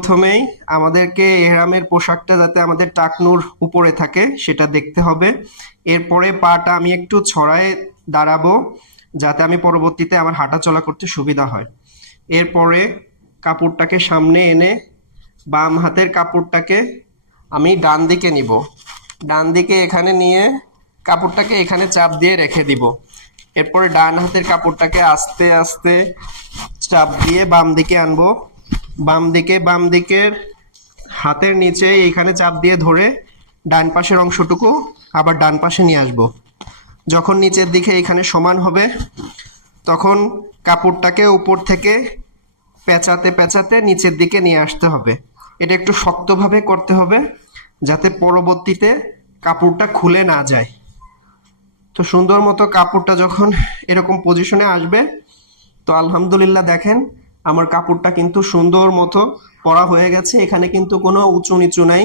প্রথমেই আমাদেরকে এহরামের পোশাকটা যাতে আমাদের টাকনুর উপরে থাকে সেটা দেখতে হবে। এরপরে পাটা আমি একটু ছড়ায় দাঁড়াবো যাতে আমি পরবর্তীতে আমার হাঁটা চলা করতে সুবিধা হয়। এরপরে কাপড়টাকে সামনে এনে বাম হাতের কাপড়টাকে আমি ডান দিকে নিব। ডান দিকে এখানে নিয়ে কাপড়টাকে এখানে চাপ দিয়ে রেখে দিব। এরপরে ডান হাতের কাপড়টাকে আস্তে আস্তে চাপ দিয়ে বাম দিকে আনবো। বাম দিকের হাতের নিচে এইখানে চাপ দিয়ে ধরে ডান পাশের অংশটুকু আবার ডান পাশে নিয়ে আসবো। যখন নিচের দিকে এখানে সমান হবে তখন কাপড়টাকে উপর থেকে পেঁচাতে পেঁচাতে নিচের দিকে নিয়ে আসতে হবে। এটা একটু শক্তভাবে করতে হবে যাতে পরবর্তীতে কাপড়টা খুলে না যায়। তো সুন্দর মতো কাপড়টা যখন এরকম পজিশনে আসবে তো আলহামদুলিল্লাহ দেখেন আমার কাপড়টা কিন্তু সুন্দর মতো পরা হয়ে গেছে। এখানে কিন্তু কোনো উঁচু নিচু নাই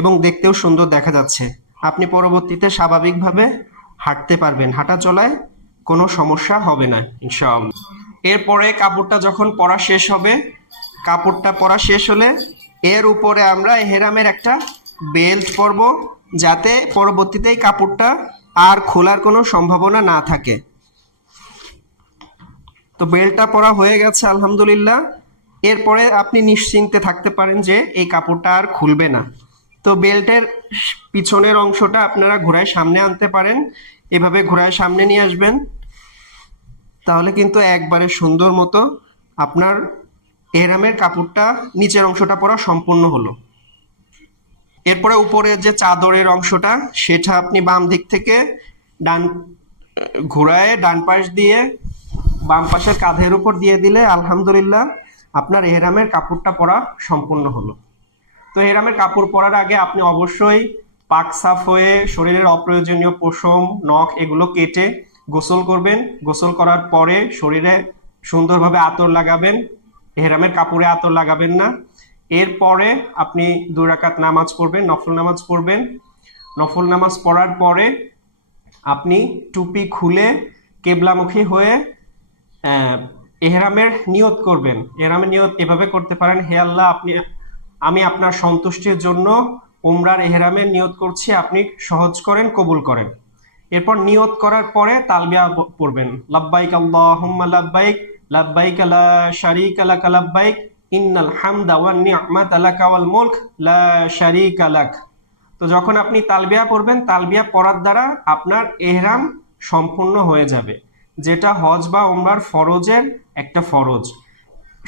এবং দেখতেও সুন্দর দেখা যাচ্ছে। আপনি পরবর্তীতে স্বাভাবিকভাবে হাঁটতে পারবেন, হাঁটা চলায় কোনো সমস্যা হবে না ইনশাআল্লাহ। এরপরে কাপড়টা যখন পরা শেষ হবে, কাপড়টা পরা শেষ হলে এর উপরে আমরা এহরামের একটা বেল্ট পরব যাতে পরবর্তীতে এই কাপড়টা আর খোলার কোনো সম্ভাবনা না থাকে। তো বেল্টটা পরা হয়ে গেছে আলহামদুলিল্লাহ। এরপরে আপনি নিশ্চিন্তে থাকতে পারেন যে এই কাপড়টা আর খুলবে না। তো বেল্টের পিছনের অংশটা আপনারা ঘোড়ায় সামনে আনতে পারেন, এভাবে ঘোড়ায় সামনে নিয়ে আসবেন, তাহলে কিন্তু একবারে সুন্দর মতো আপনার এহরামের কাপড়টা নিচের অংশটা পরা সম্পূর্ণ হলো। এরপরে উপরের যে চাদরের অংশটা সেটা আপনি বাম দিক থেকে ডান ঘোড়ায় ডান পাশ দিয়ে বাম পাশের কাঁধের উপর দিয়ে দিলে আলহামদুলিল্লাহ আপনার এহরামের কাপড়টা পরা সম্পূর্ণ হলো। তো এহরামের কাপড় পরার আগে আপনি অবশ্যই পাক সাফ হয়ে শরীরের অপ্রয়োজনীয় পশম নখ এগুলো কেটে গোসল করবেন। গোসল করার পরে শরীরে সুন্দরভাবে আতর লাগাবেন, এহরামের কাপড়ে আতর লাগাবেন না। এরপরে আপনি 2 রাকাত নামাজ পড়বেন, নফল নামাজ পড়বেন। নফল নামাজ পড়ার পরে আপনি টুপি খুলে কেবলামুখী হয়ে এহরামের নিয়ত করবেন। এহরামের নিয়ত এভাবে করতে পারেন, হে আল্লাহ আমি আপনার সন্তুষ্টির জন্য উমরার এহরামের নিয়ত করছি, আপনি সহজ করেন, কবুল করেন। এরপর নিয়ত করার পরে তালবিয়া পড়বেন, লাব্বাইক আল্লাহুম্মা লাব্বাইক লাব্বাইক লা শারীকা লাক লাব্বাইক ইন্নাল হামদা ওয়ান নি'মাতা লাকা ওয়াল মুলক লা শারীকা লাক। তো যখন আপনি তালবিয়া পড়বেন, তালবিয়া পড়ার দ্বারা আপনার এহরাম সম্পূর্ণ হয়ে যাবে, যেটা হজ বা উমরার ফরজের একটা ফরজ।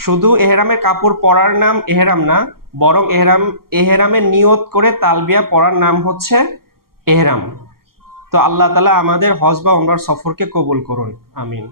শুধু এহরামের কাপড় পরার নাম এহরাম না, বরং এহরামের নিয়ত করে তালবিয়া পড়ার নাম হচ্ছে এহরাম। তো আল্লাহ তাআলা আমাদের হজ বা উমরার সফরকে কবুল করুন, আমিন।